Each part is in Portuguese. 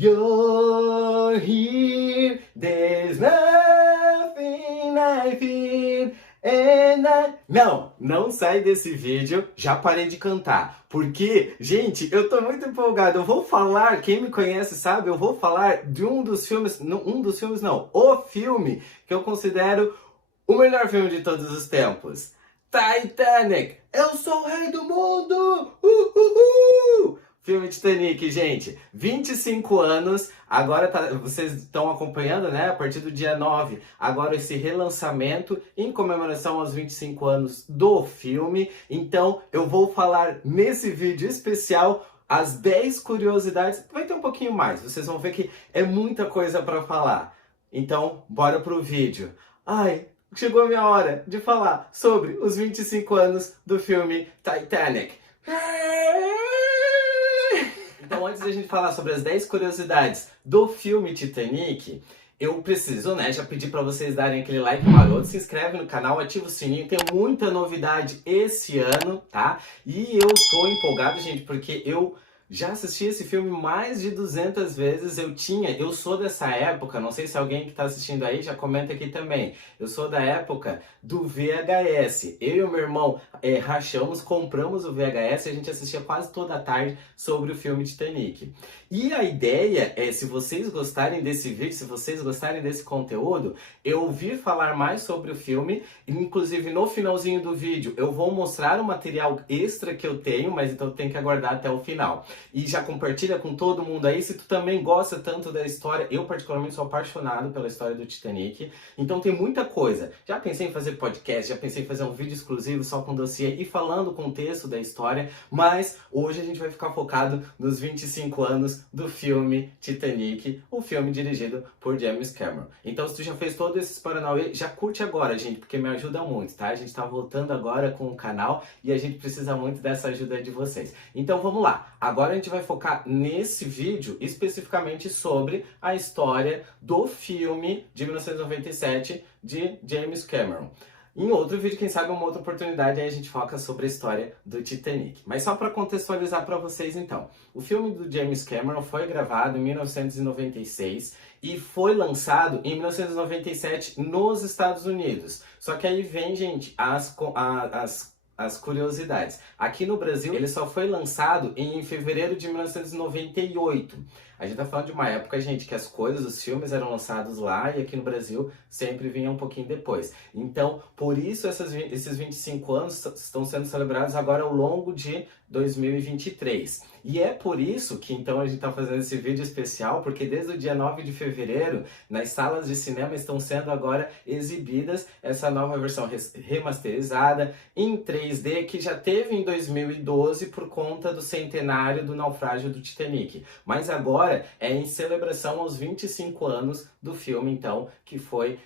You're here, there's nothing I feel, and I... Não sai desse vídeo, já parei de cantar. Porque, gente, eu tô muito empolgado. Eu vou falar, quem me conhece sabe, eu vou falar de o filme que eu considero o melhor filme de todos os tempos. Titanic! Eu sou o rei do mundo! Filme Titanic, gente. 25 anos, agora vocês estão acompanhando, né? A partir do dia 9, agora esse relançamento em comemoração aos 25 anos do filme. Então, eu vou falar nesse vídeo especial as 10 curiosidades. Vai ter um pouquinho mais, vocês vão ver que é muita coisa para falar. Então, bora pro vídeo. Ai, chegou a minha hora de falar sobre os 25 anos do filme Titanic. Então, antes da gente falar sobre as 10 curiosidades do filme Titanic, eu preciso, né, já pedir para vocês darem aquele like maroto, se inscreve no canal, ativa o sininho, tem muita novidade esse ano, tá? E eu tô empolgado, gente, porque eu já assisti esse filme mais de 200 vezes, eu sou dessa época, não sei se alguém que está assistindo aí já comenta aqui também, eu sou da época do VHS, eu e o meu irmão rachamos, compramos o VHS e a gente assistia quase toda a tarde sobre o filme Titanic. E a ideia é, se vocês gostarem desse vídeo, se vocês gostarem desse conteúdo, eu ouvir falar mais sobre o filme, inclusive no finalzinho do vídeo eu vou mostrar o material extra que eu tenho, mas então tem que aguardar até o final. E já compartilha com todo mundo aí, se tu também gosta tanto da história, eu particularmente sou apaixonado pela história do Titanic, então tem muita coisa. Já pensei em fazer podcast, já pensei em fazer um vídeo exclusivo só com dossiê e falando o contexto da história, mas hoje a gente vai ficar focado nos 25 anos do filme Titanic, o filme dirigido por James Cameron. Então se tu já fez todo esse Paranauê, já curte agora, gente, porque me ajuda muito, tá? A gente tá voltando agora com o canal e a gente precisa muito dessa ajuda de vocês. Então vamos lá, agora a gente vai focar nesse vídeo especificamente sobre a história do filme de 1997 de James Cameron. Em outro vídeo, quem sabe uma outra oportunidade, aí a gente foca sobre a história do Titanic. Mas só para contextualizar para vocês então, o filme do James Cameron foi gravado em 1996 e foi lançado em 1997 nos Estados Unidos. Só que aí vem, gente, as curiosidades. Aqui no Brasil, ele só foi lançado em fevereiro de 1998. A gente tá falando de uma época, gente, que as coisas, os filmes eram lançados lá e aqui no Brasil sempre vinha um pouquinho depois. Então, por isso esses 25 anos estão sendo celebrados agora ao longo de 2023. E é por isso que então a gente está fazendo esse vídeo especial, porque desde o dia 9 de fevereiro, nas salas de cinema estão sendo agora exibidas essa nova versão remasterizada em 3D que já teve em 2012 por conta do centenário do naufrágio do Titanic. Mas agora é em celebração aos 25 anos do filme, então, que foi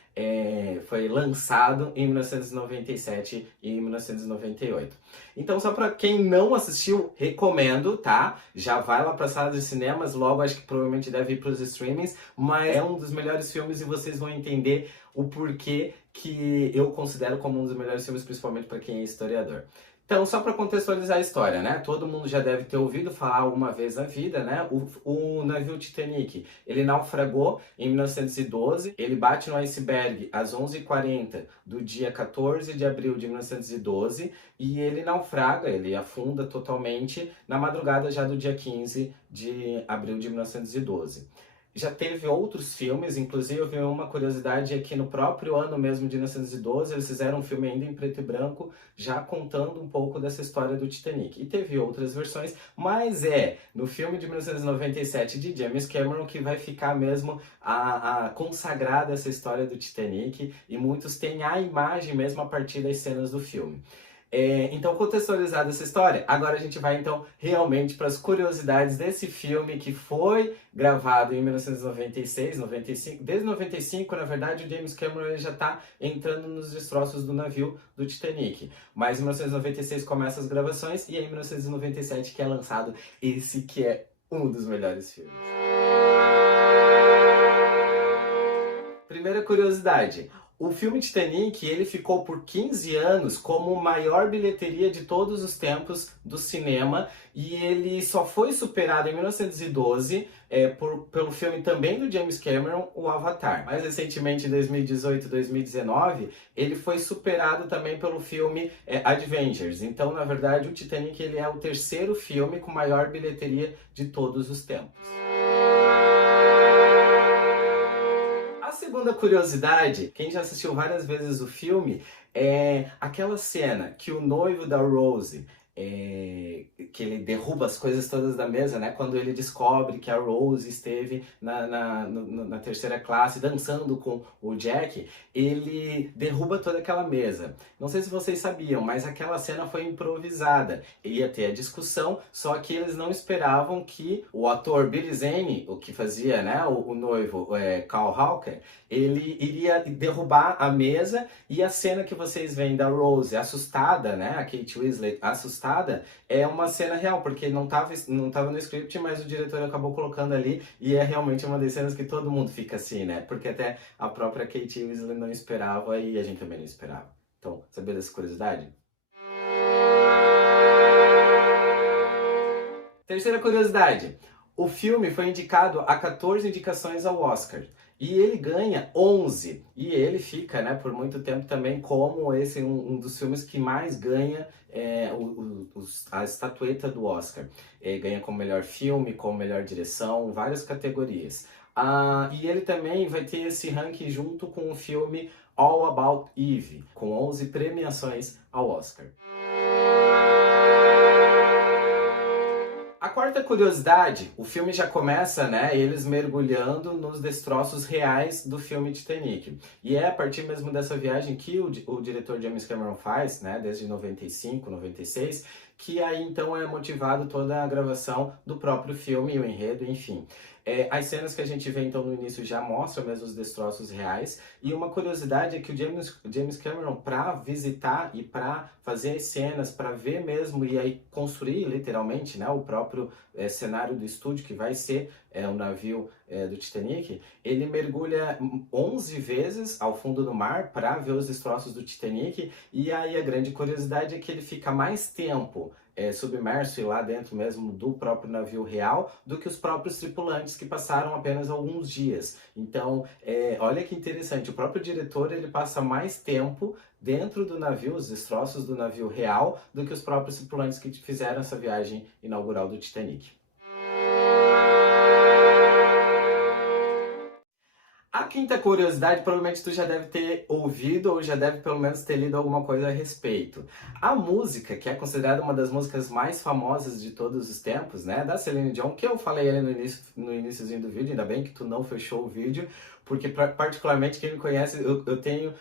lançado em 1997 e em 1998. Então, só para quem não assistiu, recomendo, tá? Já vai lá para as salas de cinemas, logo acho que provavelmente deve ir para os streamings, mas é um dos melhores filmes e vocês vão entender o porquê que eu considero como um dos melhores filmes, principalmente para quem é historiador. Então, só para contextualizar a história, né? Todo mundo já deve ter ouvido falar alguma vez na vida, né? O navio Titanic, ele naufragou em 1912, ele bate no iceberg às 11h40 do dia 14 de abril de 1912 e ele naufraga, ele afunda totalmente na madrugada já do dia 15 de abril de 1912. Já teve outros filmes, inclusive eu vi uma curiosidade aqui no próprio ano mesmo de 1912, eles fizeram um filme ainda em preto e branco, já contando um pouco dessa história do Titanic. E teve outras versões, mas no filme de 1997 de James Cameron que vai ficar mesmo a consagrada essa história do Titanic, e muitos têm a imagem mesmo a partir das cenas do filme. Então, contextualizada essa história, agora a gente vai então realmente para as curiosidades desse filme que foi gravado em 1996, 95, desde 95, na verdade, o James Cameron ele já está entrando nos destroços do navio do Titanic. Mas em 1996 começa as gravações e em 1997 que é lançado esse que é um dos melhores filmes. Primeira curiosidade. O filme Titanic, ele ficou por 15 anos como a maior bilheteria de todos os tempos do cinema e ele só foi superado em 1912 pelo filme também do James Cameron, o Avatar. Mais recentemente, em 2018 e 2019, ele foi superado também pelo filme Avengers. Então, na verdade, o Titanic ele é o terceiro filme com maior bilheteria de todos os tempos. Segunda curiosidade, quem já assistiu várias vezes o filme, é aquela cena que o noivo da Rose, que ele derruba as coisas todas da mesa, né? Quando ele descobre que a Rose esteve na terceira classe dançando com o Jack, ele derruba toda aquela mesa. Não sei se vocês sabiam, mas aquela cena foi improvisada. Ia ter a discussão, só que eles não esperavam que o ator Billy Zane, o que fazia, né, o noivo Carl Hawker, ele iria derrubar a mesa e a cena que vocês veem da Rose assustada, né, a Kate Winslet assustada, é uma cena real, porque não tava no script, mas o diretor acabou colocando ali e é realmente uma das cenas que todo mundo fica assim, né, porque até a própria Kate Winslet não esperava e a gente também não esperava. Então, sabia dessa curiosidade? Terceira curiosidade. O filme foi indicado a 14 indicações ao Oscar. E ele ganha 11. E ele fica, né, por muito tempo também como um dos filmes que mais ganha a estatueta do Oscar. Ganha como melhor filme, como melhor direção, várias categorias. E ele também vai ter esse ranking junto com o filme All About Eve, com 11 premiações ao Oscar. A quarta curiosidade, o filme já começa, né, eles mergulhando nos destroços reais do filme Titanic. E é a partir mesmo dessa viagem que o diretor James Cameron faz, né, desde 95, 96, que aí então é motivado toda a gravação do próprio filme, o enredo, enfim. As cenas que a gente vê então no início já mostram mesmo os destroços reais. E uma curiosidade é que o James Cameron, para visitar e para fazer as cenas, para ver mesmo e aí construir literalmente, né, o próprio cenário do estúdio, que vai ser o navio do Titanic, ele mergulha 11 vezes ao fundo do mar para ver os destroços do Titanic. E aí a grande curiosidade é que ele fica mais tempo submerso e lá dentro mesmo do próprio navio real do que os próprios tripulantes que passaram apenas alguns dias. Então, olha que interessante, o próprio diretor ele passa mais tempo dentro do navio, os destroços do navio real, do que os próprios tripulantes que fizeram essa viagem inaugural do Titanic. A quinta curiosidade, provavelmente tu já deve ter ouvido ou já deve pelo menos ter lido alguma coisa a respeito. A música, que é considerada uma das músicas mais famosas de todos os tempos, né, da Celine Dion, que eu falei ali no iníciozinho do vídeo, ainda bem que tu não fechou o vídeo, porque particularmente quem me conhece, eu tenho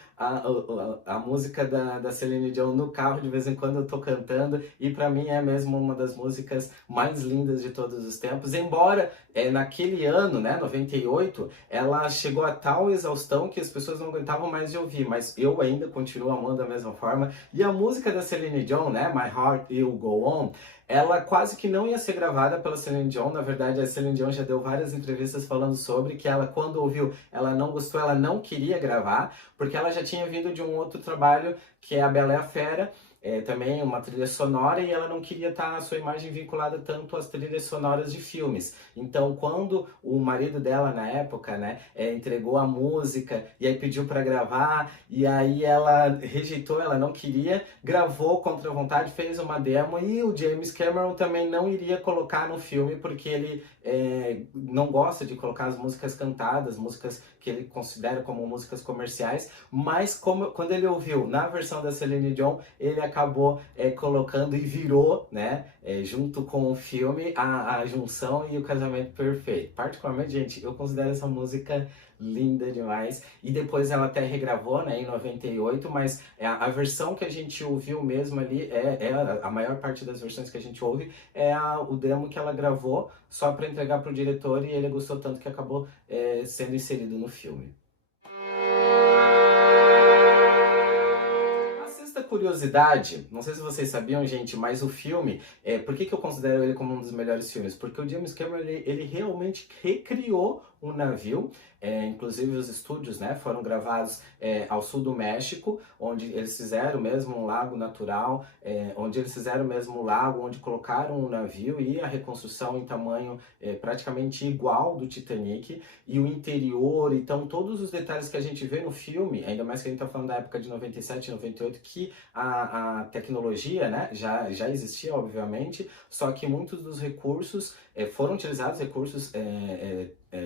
a música da Celine Dion no carro, de vez em quando eu tô cantando, e pra mim é mesmo uma das músicas mais lindas de todos os tempos, embora naquele ano, né, 98, ela chegou a tal exaustão que as pessoas não aguentavam mais de ouvir, mas eu ainda continuo amando da mesma forma. E a música da Celine Dion, né, My Heart Will Go On, ela quase que não ia ser gravada pela Celine Dion. Na verdade, a Celine Dion já deu várias entrevistas falando sobre que ela, quando ouviu, ela não gostou, ela não queria gravar, porque ela já tinha vindo de um outro trabalho, que é A Bela e a Fera, também uma trilha sonora, e ela não queria estar a sua imagem vinculada tanto às trilhas sonoras de filmes. Então, quando o marido dela, na época, né, entregou a música e aí pediu para gravar, e aí ela rejeitou, ela não queria, gravou contra a vontade, fez uma demo, e o James Cameron também não iria colocar no filme, porque ele não gosta de colocar as músicas cantadas, músicas que ele considera como músicas comerciais, mas quando ele ouviu na versão da Celine Dion, ele acabou colocando e virou, né, junto com o filme, a junção e o casamento perfeito. Particularmente, gente, eu considero essa música linda demais. E depois ela até regravou, né, em 98, mas a versão que a gente ouviu mesmo ali, a maior parte das versões que a gente ouve, o demo que ela gravou só para entregar para o diretor, e ele gostou tanto que acabou sendo inserido no filme. Curiosidade, não sei se vocês sabiam, gente, mas o filme, por que eu considero ele como um dos melhores filmes? Porque o James Cameron, ele realmente recriou um navio. Inclusive os estúdios, né, foram gravados ao sul do México, onde eles fizeram mesmo um lago natural, onde eles fizeram mesmo um lago, onde colocaram um navio e a reconstrução em tamanho praticamente igual do Titanic, e o interior, então todos os detalhes que a gente vê no filme, ainda mais que a gente está falando da época de 97, 98, que a tecnologia, né, já existia, obviamente, só que muitos dos recursos foram utilizados, recursos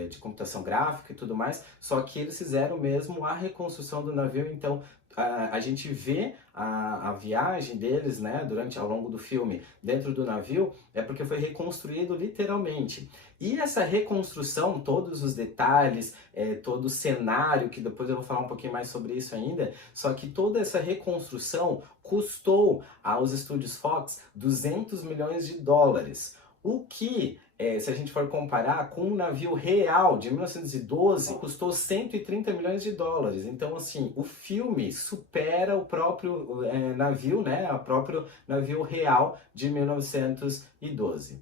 de computação gráfica e tudo mais, só que eles fizeram mesmo a reconstrução do navio, então a gente vê a viagem deles, né, ao longo do filme, dentro do navio, porque foi reconstruído literalmente. E essa reconstrução, todos os detalhes, todo o cenário, que depois eu vou falar um pouquinho mais sobre isso ainda, só que toda essa reconstrução custou aos estúdios Fox 200 milhões de dólares. O que, se a gente for comparar com um navio real de 1912, custou 130 milhões de dólares. Então, assim, o filme supera o próprio navio, né? O próprio navio real de 1912.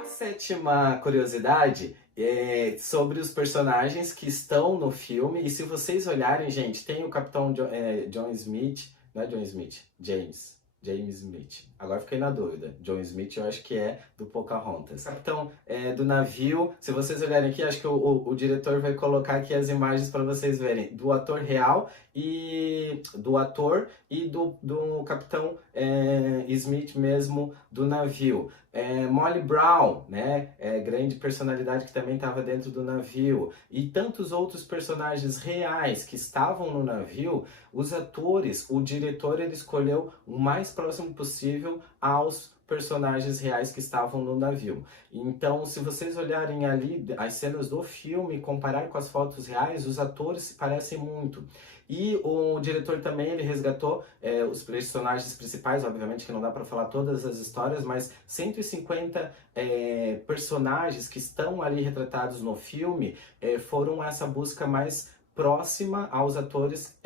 A sétima curiosidade é sobre os personagens que estão no filme. E se vocês olharem, gente, tem o Capitão John Smith, não é John Smith, James Smith. Agora fiquei na dúvida. John Smith eu acho que é do Pocahontas. Capitão do navio. Se vocês olharem aqui, acho que o diretor vai colocar aqui as imagens para vocês verem. Do ator real e do ator e do Capitão Smith mesmo do navio. Molly Brown, né? Grande personalidade que também estava dentro do navio. E tantos outros personagens reais que estavam no navio. Os atores, o diretor, ele escolheu o mais próximo possível aos personagens reais que estavam no navio. Então, se vocês olharem ali as cenas do filme e comparar com as fotos reais, os atores se parecem muito. E o diretor também, ele resgatou os personagens principais, obviamente que não dá para falar todas as histórias, mas 150 personagens que estão ali retratados no filme foram essa busca mais próxima aos atores,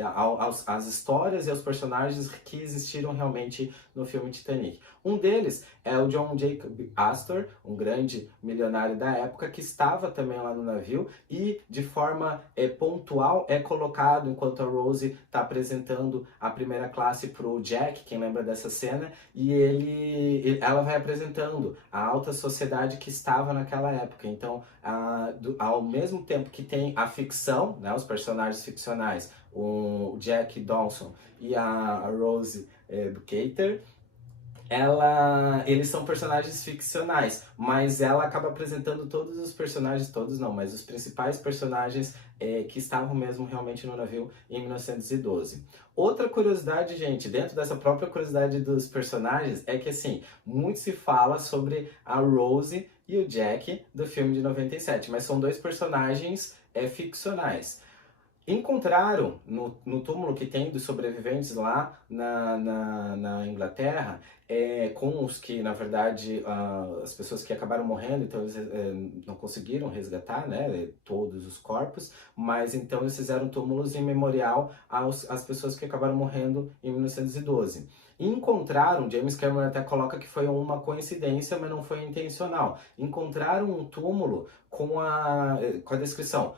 às histórias e aos personagens que existiram realmente no filme Titanic. Um deles é o John Jacob Astor, um grande milionário da época, que estava também lá no navio e de forma pontual é colocado enquanto a Rose está apresentando a primeira classe para o Jack, quem lembra dessa cena, e ela vai apresentando a alta sociedade que estava naquela época. Então, ao mesmo tempo que tem a ficção, né, os personagens ficcionais, o Jack Dawson e a Rose Bukater, eles são personagens ficcionais, mas ela acaba apresentando todos os personagens, todos não, mas os principais personagens que estavam mesmo realmente no navio em 1912. Outra curiosidade, gente, dentro dessa própria curiosidade dos personagens, é que assim, muito se fala sobre a Rose e o Jack do filme de 97, mas são dois personagens ficcionais. Encontraram no túmulo que tem dos sobreviventes lá na Inglaterra, com os que, na verdade, as pessoas que acabaram morrendo, então eles não conseguiram resgatar, né, todos os corpos, mas então eles fizeram túmulos em memorial às pessoas que acabaram morrendo em 1912. E encontraram, James Cameron até coloca que foi uma coincidência, mas não foi intencional. Encontraram um túmulo com a descrição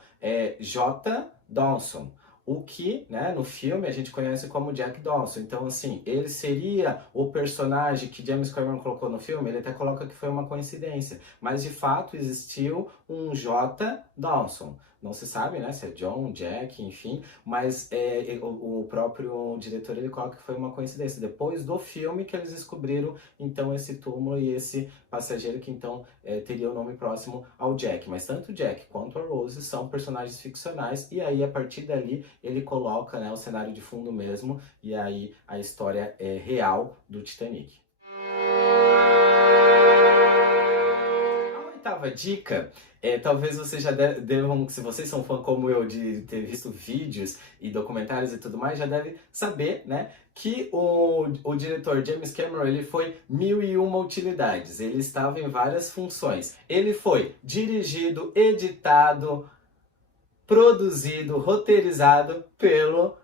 J. Dawson, o que, né, no filme a gente conhece como Jack Dawson. Então, assim, ele seria o personagem que James Cameron colocou no filme, ele até coloca que foi uma coincidência, mas de fato existiu um J. Dawson. Não se sabe, né, se é John, Jack, enfim, mas o próprio diretor, ele coloca que foi uma coincidência. Depois do filme que eles descobriram, então, esse túmulo e esse passageiro que, então, teria o nome próximo ao Jack. Mas tanto o Jack quanto a Rose são personagens ficcionais, e aí, a partir dali, ele coloca, né, o cenário de fundo mesmo, e aí a história real do Titanic. Oitava dica, talvez vocês já devam, se vocês são fã como eu de ter visto vídeos e documentários e tudo mais, já devem saber, né, que o diretor James Cameron, ele foi 1001 utilidades, ele estava em várias funções. Ele foi dirigido, editado, produzido, roteirizado pelo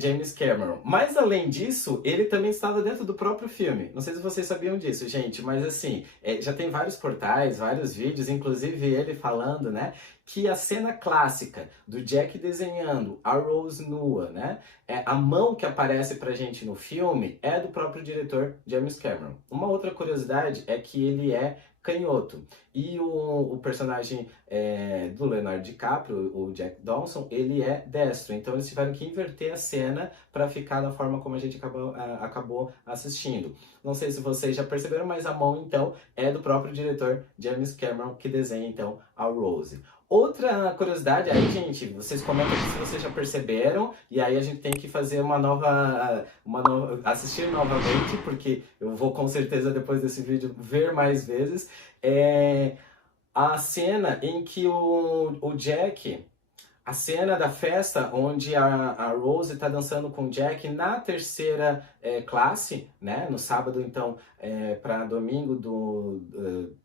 James Cameron. Mas além disso, ele também estava dentro do próprio filme. Não sei se vocês sabiam disso, gente, mas assim, já tem vários portais, vários vídeos, inclusive ele falando, né, que a cena clássica do Jack desenhando a Rose nua, né, a mão que aparece pra gente no filme é do próprio diretor James Cameron. Uma outra curiosidade é que ele é canhoto. E o personagem do Leonardo DiCaprio, o Jack Dawson, ele é destro. Então eles tiveram que inverter a cena para ficar da forma como a gente acabou assistindo. Não sei se vocês já perceberam, mas a mão então é do próprio diretor James Cameron que desenha então a Rose. Outra curiosidade, aí gente, vocês comentam aqui se vocês já perceberam, e aí a gente tem que fazer assistir novamente, porque eu vou com certeza depois desse vídeo ver mais vezes, a cena em que o Jack, a cena da festa onde a Rose está dançando com o Jack na terceira classe, né, no sábado então para domingo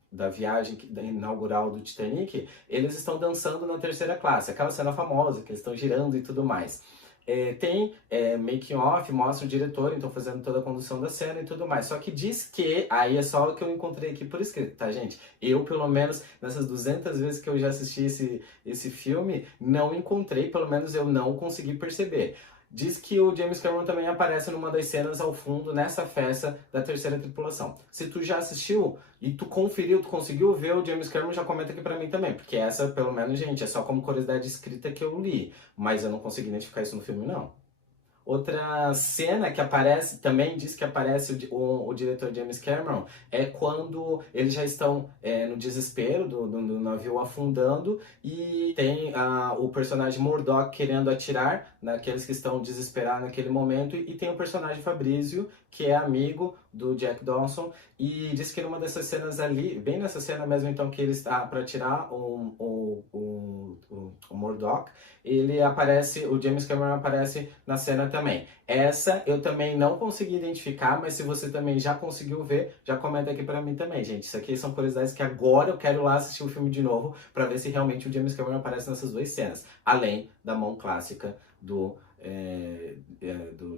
da viagem inaugural do Titanic, eles estão dançando na terceira classe, aquela cena famosa que eles estão girando e tudo mais. Tem making off, mostra o diretor, então fazendo toda a condução da cena e tudo mais. Só que diz que, aí é só o que eu encontrei aqui por escrito, tá, gente? Eu, pelo menos, nessas 200 vezes que eu já assisti esse filme, não encontrei, pelo menos eu não consegui perceber. Diz que o James Cameron também aparece numa das cenas ao fundo, nessa festa da terceira tripulação. Se tu já assistiu e tu conferiu, tu conseguiu ver o James Cameron, já comenta aqui pra mim também. Porque essa, pelo menos, gente, é só como curiosidade escrita que eu li. Mas eu não consegui identificar isso no filme, não. Outra cena que aparece, também diz que aparece o diretor James Cameron, é quando eles já estão no desespero do navio afundando e tem o personagem Murdoch querendo atirar naqueles que estão desesperados naquele momento e tem o personagem Fabrício, que é amigo do Jack Dawson, e diz que numa dessas cenas ali, bem nessa cena mesmo então que ele está para atirar o Murdoch, ele aparece, o James Cameron aparece na cena também. Essa eu também não consegui identificar, mas se você também já conseguiu ver, já comenta aqui pra mim também, gente. Isso aqui são curiosidades que agora eu quero lá assistir o filme de novo pra ver se realmente o James Cameron aparece nessas duas cenas. Além da mão clássica do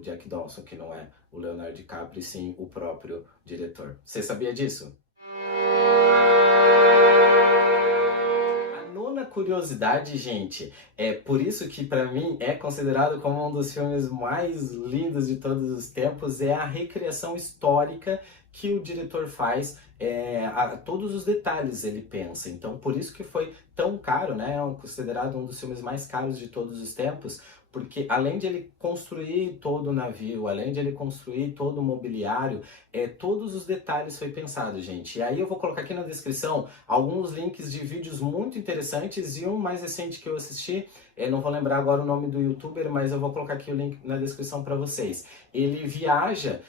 Jack Dawson, que não é o Leonardo DiCaprio, e sim o próprio diretor. Você sabia disso? Curiosidade, gente, é por isso que para mim é considerado como um dos filmes mais lindos de todos os tempos, é a recriação histórica que o diretor faz, a todos os detalhes ele pensa. Então por isso que foi tão caro, né? É considerado um dos filmes mais caros de todos os tempos, porque além de ele construir todo o navio, além de ele construir todo o mobiliário, todos os detalhes foi pensado, gente. E aí eu vou colocar aqui na descrição alguns links de vídeos muito interessantes e um mais recente que eu assisti, não vou lembrar agora o nome do youtuber, mas eu vou colocar aqui o link na descrição para vocês. Ele viaja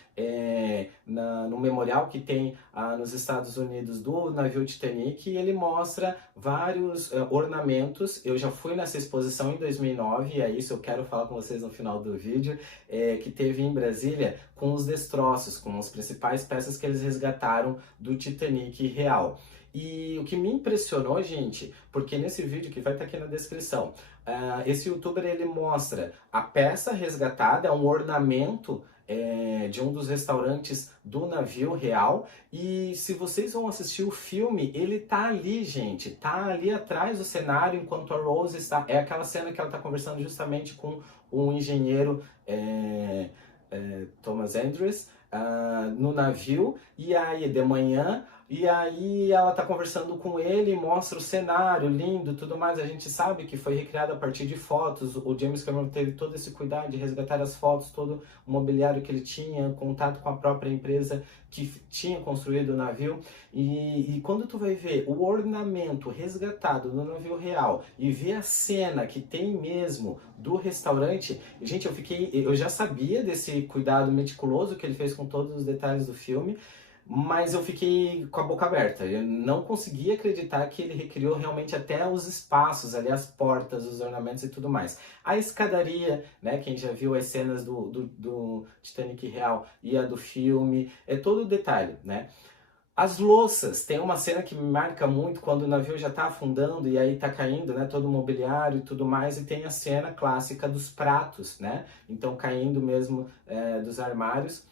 no memorial que tem nos Estados Unidos do navio Titanic e ele mostra vários ornamentos. Eu já fui nessa exposição em 2009 e é isso eu quero falar com vocês no final do vídeo, que teve em Brasília com os destroços, com as principais peças que eles resgataram do Titanic real. E o que me impressionou, gente, porque nesse vídeo que vai estar aqui na descrição, esse youtuber ele mostra a peça resgatada, um ornamento de um dos restaurantes do navio real, e se vocês vão assistir o filme, ele tá ali, gente, tá ali atrás do cenário enquanto a Rose está, é aquela cena que ela tá conversando justamente com o engenheiro Thomas Andrews no navio, e aí de manhã, e aí ela tá conversando com ele, mostra o cenário lindo, tudo mais. A gente sabe que foi recriado a partir de fotos. O James Cameron teve todo esse cuidado de resgatar as fotos, todo o mobiliário que ele tinha, contato com a própria empresa que tinha construído o navio. E quando tu vai ver o ornamento resgatado no navio real e ver a cena que tem mesmo do restaurante, gente, eu já sabia desse cuidado meticuloso que ele fez com todos os detalhes do filme, mas eu fiquei com a boca aberta. Eu não conseguia acreditar que ele recriou realmente até os espaços ali, as portas, os ornamentos e tudo mais. A escadaria, né, quem já viu as cenas do Titanic real e a do filme, é todo o detalhe, né? As louças, tem uma cena que me marca muito quando o navio já está afundando e aí está caindo, né, todo o mobiliário e tudo mais, e tem a cena clássica dos pratos, né, então caindo mesmo dos armários.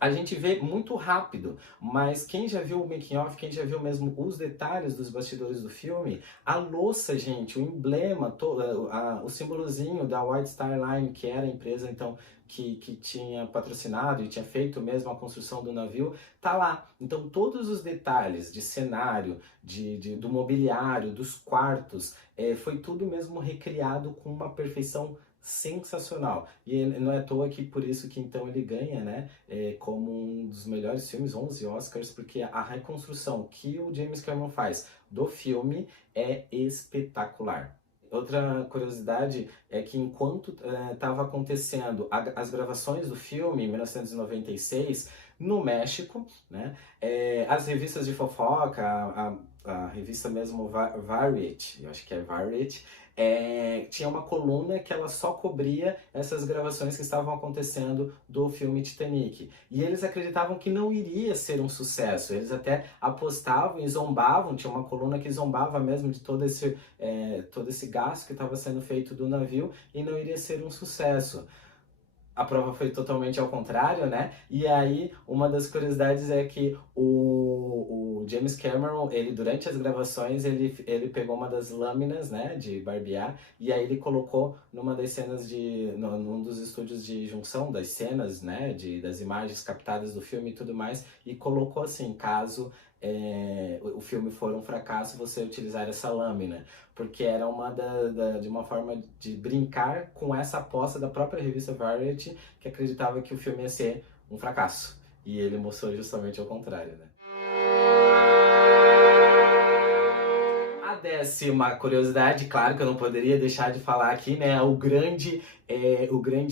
A gente vê muito rápido, mas quem já viu o making of, quem já viu mesmo os detalhes dos bastidores do filme, a louça, gente, o emblema, o símbolozinho da White Star Line, que era a empresa então que tinha patrocinado e tinha feito mesmo a construção do navio, tá lá. Então todos os detalhes de cenário, do mobiliário, dos quartos, foi tudo mesmo recriado com uma perfeição sensacional. E não é à toa que por isso que então ele ganha, né, como um dos melhores filmes, 11 Oscars, porque a reconstrução que o James Cameron faz do filme é espetacular. Outra curiosidade é que enquanto estava acontecendo as gravações do filme, em 1996, no México, né, as revistas de fofoca, a revista mesmo Variety, eu acho que é Variety, tinha uma coluna que ela só cobria essas gravações que estavam acontecendo do filme Titanic. E eles acreditavam que não iria ser um sucesso. Eles até apostavam e zombavam, tinha uma coluna que zombava mesmo de todo esse gasto que estava sendo feito do navio e não iria ser um sucesso. A prova foi totalmente ao contrário, né? E aí, uma das curiosidades é que o James Cameron, ele durante as gravações, ele pegou uma das lâminas, né, de barbear, e aí ele colocou numa das cenas num dos estúdios de junção das cenas, né, das imagens captadas do filme e tudo mais, e colocou assim, caso o filme for um fracasso, você utilizar essa lâmina, porque era de uma forma de brincar com essa aposta da própria revista Variety, que acreditava que o filme ia ser um fracasso. E ele mostrou justamente ao contrário, né? A décima curiosidade, claro que eu não poderia deixar de falar aqui, né? O grande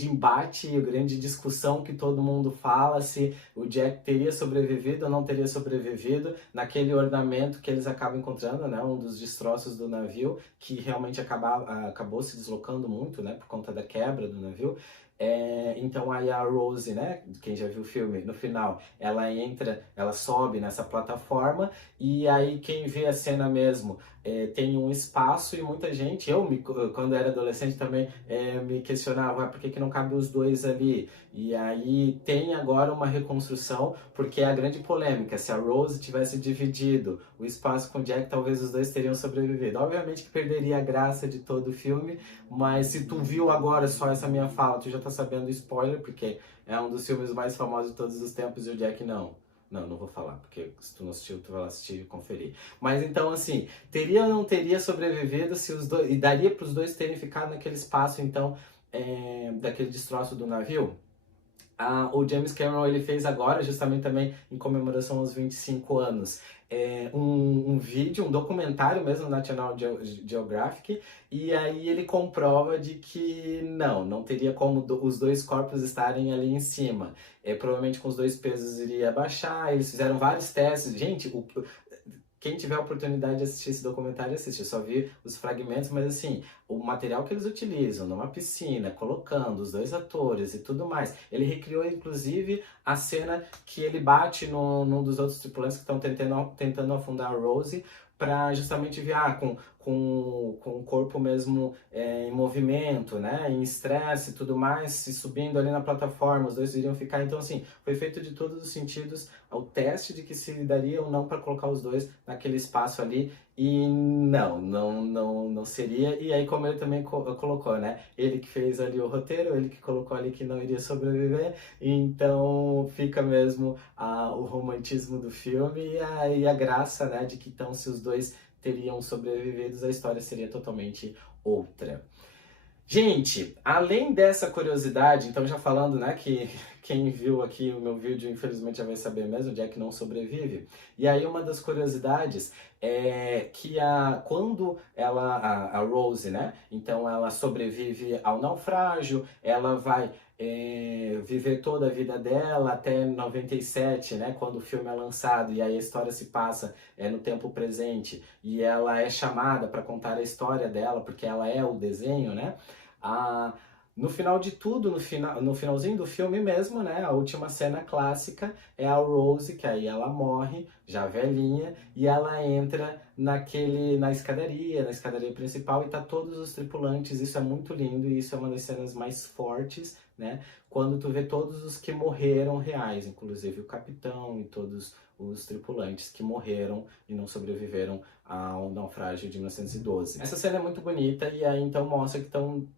embate, a grande discussão que todo mundo fala se o Jack teria sobrevivido ou não teria sobrevivido naquele ornamento que eles acabam encontrando, né? Um dos destroços do navio, que realmente acabou se deslocando muito, né? Por conta da quebra do navio. Então aí a Rose, né, quem já viu o filme, no final, ela sobe nessa plataforma e aí quem vê a cena mesmo tem um espaço e muita gente, quando era adolescente também me questionava por que não cabe os dois ali? E aí tem agora uma reconstrução, porque é a grande polêmica, se a Rose tivesse dividido o espaço com o Jack, talvez os dois teriam sobrevivido. Obviamente que perderia a graça de todo o filme, mas se tu viu agora só essa minha fala, tu já tá sabendo spoiler, porque é um dos filmes mais famosos de todos os tempos e o Jack não. Não vou falar, porque se tu não assistiu, tu vai lá assistir e conferir. Mas então, assim, teria ou não teria sobrevivido se os dois... E daria para os dois terem ficado naquele espaço, então, daquele destroço do navio? O James Cameron ele fez agora, justamente também em comemoração aos 25 anos, um vídeo, um documentário mesmo na National Geographic, e aí ele comprova de que não teria como os dois corpos estarem ali em cima. Provavelmente com os dois pesos iria baixar, eles fizeram vários testes. Gente, quem tiver a oportunidade de assistir esse documentário, assiste. Eu só vi os fragmentos, mas assim, o material que eles utilizam numa piscina, colocando os dois atores e tudo mais. Ele recriou, inclusive, a cena que ele bate num dos outros tripulantes que estão tentando afundar a Rose, para justamente ver com o corpo mesmo em movimento, né, em estresse e tudo mais, se subindo ali na plataforma, os dois iriam ficar. Então, assim, foi feito de todos os sentidos o teste de que se daria ou não para colocar os dois naquele espaço ali, e não seria. E aí, como ele também colocou, né, ele que fez ali o roteiro, ele que colocou ali que não iria sobreviver, então fica mesmo o romantismo do filme e a graça, né, de que então se os dois teriam sobrevivido, a história seria totalmente outra. Gente, além dessa curiosidade, então já falando, né, que quem viu aqui o meu vídeo infelizmente já vai saber mesmo, o Jack não sobrevive. E aí uma das curiosidades é que quando a Rose, né, então ela sobrevive ao naufrágio, ela vai viver toda a vida dela até 97, né, quando o filme é lançado, e aí a história se passa no tempo presente, e ela é chamada para contar a história dela, porque ela é o desenho, né? No final de tudo, no finalzinho do filme mesmo, né? A última cena clássica é a Rose, que aí ela morre, já velhinha, e ela entra na escadaria principal, e tá todos os tripulantes. Isso é muito lindo, e isso é uma das cenas mais fortes, né? Quando tu vê todos os que morreram reais, inclusive o capitão e todos os tripulantes que morreram e não sobreviveram ao naufrágio de 1912. Essa cena é muito bonita e aí então mostra que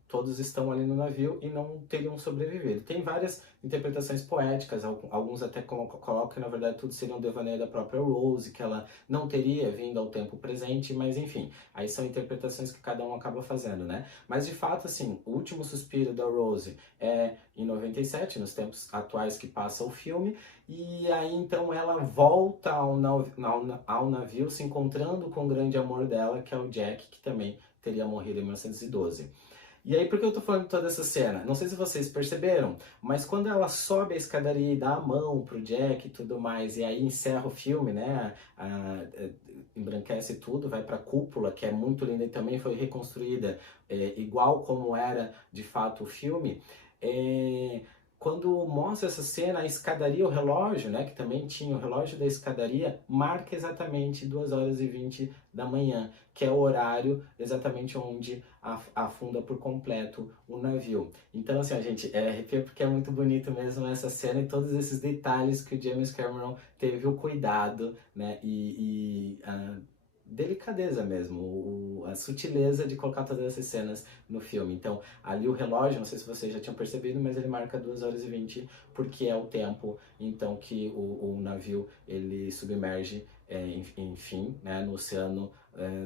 todos estão ali no navio e não teriam sobrevivido. Tem várias interpretações poéticas, alguns até colocam que na verdade tudo seria um devaneio da própria Rose, que ela não teria vindo ao tempo presente, mas enfim, aí são interpretações que cada um acaba fazendo, né? Mas de fato, assim, o último suspiro da Rose é em 97, nos tempos atuais que passa o filme, e aí então ela volta ao navio, se encontrando com o grande amor dela, que é o Jack, que também teria morrido em 1912. E aí, por que eu tô falando de toda essa cena? Não sei se vocês perceberam, mas quando ela sobe a escadaria e dá a mão pro Jack e tudo mais, e aí encerra o filme, né? Embranquece tudo, vai pra cúpula, que é muito linda e também foi reconstruída igual como era de fato o filme. Quando mostra essa cena, a escadaria, o relógio, né, que também tinha o relógio da escadaria, marca exatamente 2h20 da manhã, que é o horário exatamente onde afunda por completo o navio. Então, assim, a gente, arrepia porque é muito bonito mesmo essa cena e todos esses detalhes que o James Cameron teve o cuidado, né, delicadeza mesmo, a sutileza de colocar todas essas cenas no filme. Então, ali o relógio, não sei se vocês já tinham percebido, mas ele marca 2h20, porque é o tempo, então, que o navio, ele submerge, enfim, né, no Oceano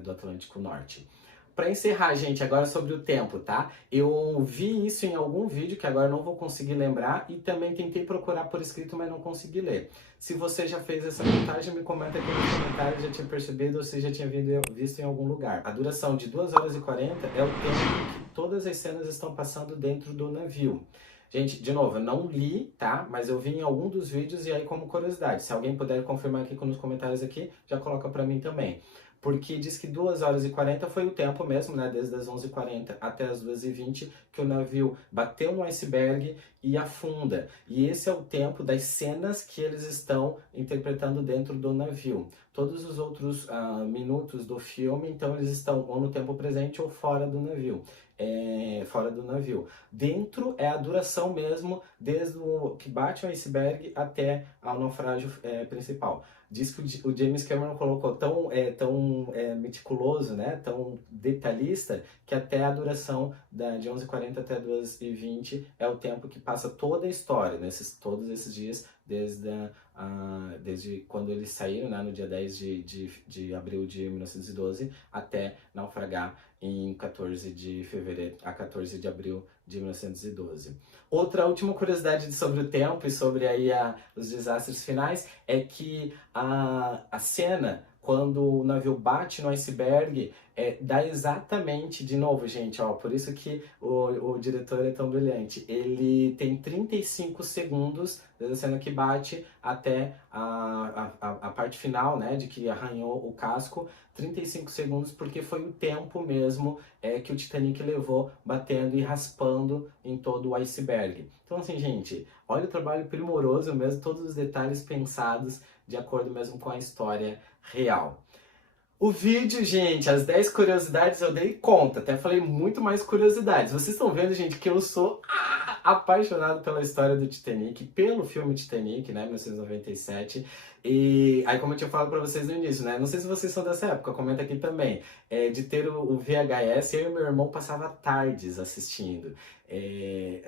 do Atlântico Norte. Para encerrar, gente, agora sobre o tempo, tá? Eu vi isso em algum vídeo que agora não vou conseguir lembrar e também tentei procurar por escrito, mas não consegui ler. Se você já fez essa contagem, me comenta aqui nos comentários, já tinha percebido ou se já tinha visto em algum lugar. A duração de 2h40 é o tempo que todas as cenas estão passando dentro do navio. Gente, de novo, eu não li, tá? Mas eu vi em algum dos vídeos e aí como curiosidade. Se alguém puder confirmar aqui nos comentários aqui, já coloca pra mim também. Porque diz que 2h40 foi o tempo mesmo, né? Desde as 11h40 até as 2h20, que o navio bateu no iceberg e afunda. E esse é o tempo das cenas que eles estão interpretando dentro do navio. Todos os outros minutos do filme, então, eles estão ou no tempo presente ou fora do navio. Fora do navio. Dentro é a duração mesmo, desde o que bate o iceberg até ao naufrágio principal. Diz que o James Cameron colocou tão meticuloso, né, tão detalhista, que até a duração de 11h40 até 2h20 é o tempo que passa toda a história, todos esses dias, desde quando eles saíram, né, no dia 10 de abril de 1912, até naufragar em 14 de fevereiro a 14 de abril de 1912. Outra última curiosidade sobre o tempo e sobre aí os desastres finais é que a cena, quando o navio bate no iceberg, dá exatamente, de novo, gente, ó, por isso que o diretor é tão brilhante. Ele tem 35 segundos da cena que bate até a parte final, né, de que arranhou o casco, 35 segundos, porque foi o tempo mesmo que o Titanic levou batendo e raspando em todo o iceberg. Então, assim, gente, olha o trabalho primoroso mesmo, todos os detalhes pensados de acordo mesmo com a história real. O vídeo, gente, as 10 curiosidades eu dei conta, até falei muito mais curiosidades. Vocês estão vendo, gente, que eu sou apaixonado pela história do Titanic, pelo filme Titanic, né, 1997. E aí, como eu tinha falado pra vocês no início, né, não sei se vocês são dessa época, comenta aqui também, de ter o VHS, eu e meu irmão passava tardes assistindo.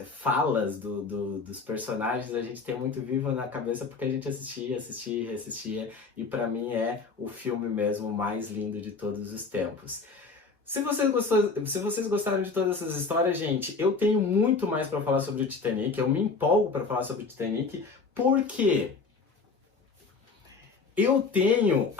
Falas dos personagens a gente tem muito vivo na cabeça porque a gente assistia, reassistia, e pra mim é o filme mesmo mais lindo de todos os tempos. Se vocês gostaram de todas essas histórias, gente, eu tenho muito mais para falar sobre o Titanic, eu me empolgo para falar sobre o Titanic, porque eu tenho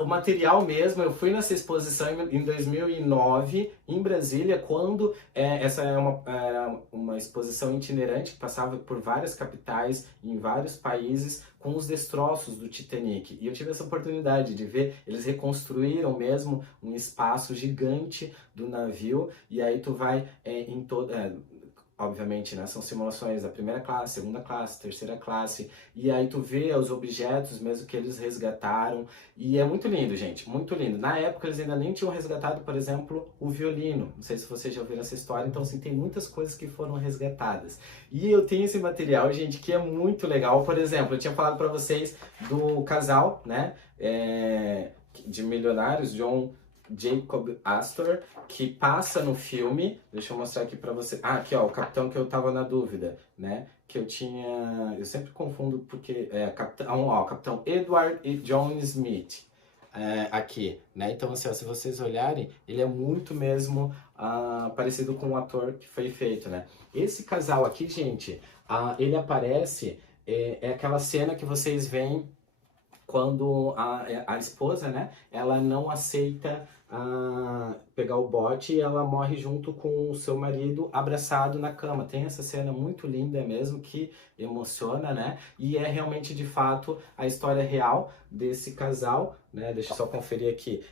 o material mesmo, eu fui nessa exposição em 2009, em Brasília, quando essa era uma exposição itinerante que passava por várias capitais, em vários países, com os destroços do Titanic. E eu tive essa oportunidade de ver, eles reconstruíram mesmo um espaço gigante do navio, e aí tu vai obviamente, né, são simulações da primeira classe, segunda classe, terceira classe, e aí tu vê os objetos mesmo que eles resgataram, e é muito lindo, gente, muito lindo. Na época eles ainda nem tinham resgatado, por exemplo, o violino, não sei se vocês já ouviram essa história, então assim, tem muitas coisas que foram resgatadas. E eu tenho esse material, gente, que é muito legal. Por exemplo, eu tinha falado para vocês do casal, né, de milionários, John Jacob Astor, que passa no filme. Deixa eu mostrar aqui pra você. Ah, aqui ó, o capitão que eu tava na dúvida, né? Que eu tinha... Eu sempre confundo porque... capitão, ó, capitão Edward e John Smith. Aqui, né? Então, assim, ó, se vocês olharem, ele é muito mesmo parecido com o ator que foi feito, né? Esse casal aqui, gente, ele aparece... É aquela cena que vocês veem quando a esposa, né, ela não aceita pegar o bote e ela morre junto com o seu marido abraçado na cama. Tem essa cena muito linda mesmo, que emociona, né, e é realmente, de fato, a história real desse casal, né. Deixa eu só conferir aqui.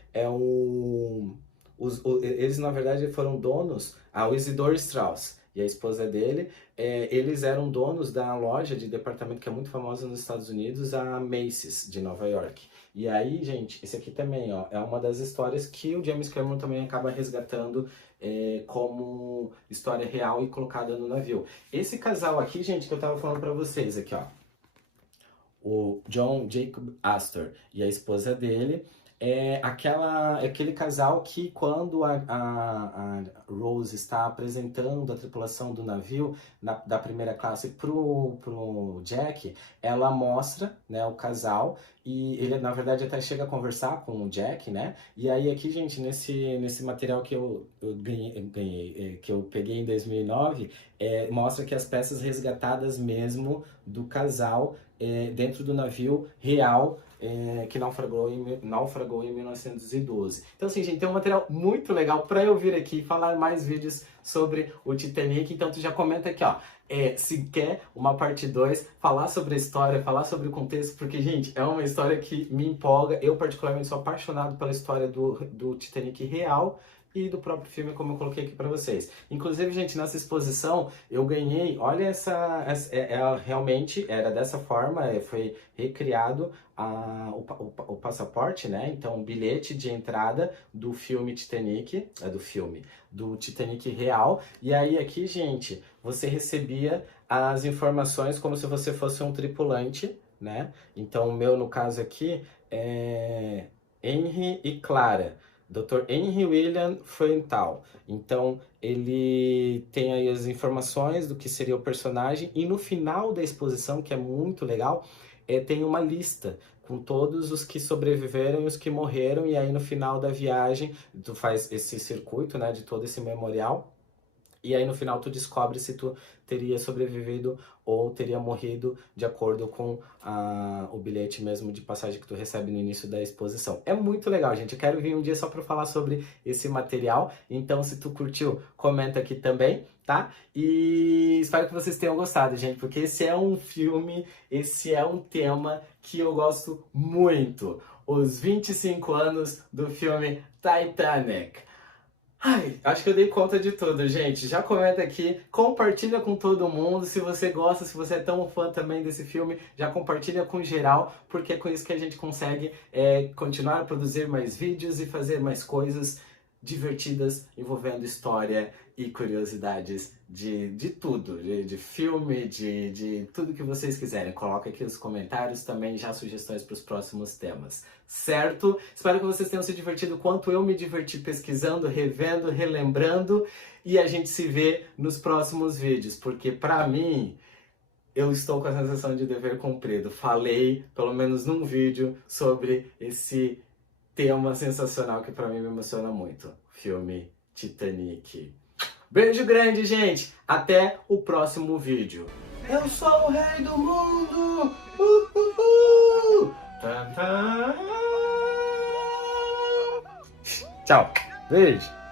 Eles, na verdade, foram donos, o Isidore Strauss e a esposa dele, eles eram donos da loja de departamento que é muito famosa nos Estados Unidos, a Macy's, de Nova York. E aí, gente, esse aqui também, ó, é uma das histórias que o James Cameron também acaba resgatando como história real e colocada no navio. Esse casal aqui, gente, que eu tava falando pra vocês, aqui, ó, o John Jacob Astor e a esposa dele, aquele casal que, quando a Rose está apresentando a tripulação do navio da primeira classe pro Jack, ela mostra, né, o casal, e ele, na verdade, até chega a conversar com o Jack, né? E aí aqui, gente, nesse material que eu ganhei, que eu peguei em 2009, mostra que as peças resgatadas mesmo do casal dentro do navio real, que naufragou em 1912. Então, assim, gente, tem um material muito legal para eu vir aqui falar mais vídeos sobre o Titanic. Então, tu já comenta aqui, ó, se quer uma parte 2, falar sobre a história, falar sobre o contexto, porque, gente, é uma história que me empolga. Eu, particularmente, sou apaixonado pela história do Titanic real e do próprio filme, como eu coloquei aqui para vocês. Inclusive, gente, nessa exposição eu ganhei, olha realmente era dessa forma, foi recriado o passaporte, né? Então, o bilhete de entrada do filme Titanic, do Titanic real. E aí aqui, gente, você recebia as informações como se você fosse um tripulante, né? Então, o meu, no caso aqui, é Henry e Clara. Dr. Henry William Frental. Então, ele tem aí as informações do que seria o personagem, e no final da exposição, que é muito legal, tem uma lista com todos os que sobreviveram e os que morreram, e aí no final da viagem, tu faz esse circuito, né, de todo esse memorial, e aí no final tu descobre se tu teria sobrevivido ou teria morrido de acordo com o bilhete mesmo de passagem que tu recebe no início da exposição. É muito legal, gente. Eu quero vir um dia só para falar sobre esse material. Então, se tu curtiu, comenta aqui também, tá? E espero que vocês tenham gostado, gente, porque esse é um filme, esse é um tema que eu gosto muito. Os 25 anos do filme Titanic. Ai, acho que eu dei conta de tudo, gente. Já comenta aqui, compartilha com todo mundo. Se você gosta, se você é tão fã também desse filme, já compartilha com geral, porque é com isso que a gente consegue continuar a produzir mais vídeos e fazer mais coisas divertidas envolvendo história e curiosidades de tudo, de filme, de tudo que vocês quiserem. Coloca aqui nos comentários também já sugestões para os próximos temas, certo? Espero que vocês tenham se divertido quanto eu me diverti pesquisando, revendo, relembrando, e a gente se vê nos próximos vídeos, porque para mim, eu estou com a sensação de dever cumprido. Falei, pelo menos num vídeo, sobre esse tema sensacional que pra mim me emociona muito. Filme Titanic. Beijo grande, gente! Até o próximo vídeo. Eu sou o rei do mundo! Tan, tan. Tchau! Beijo!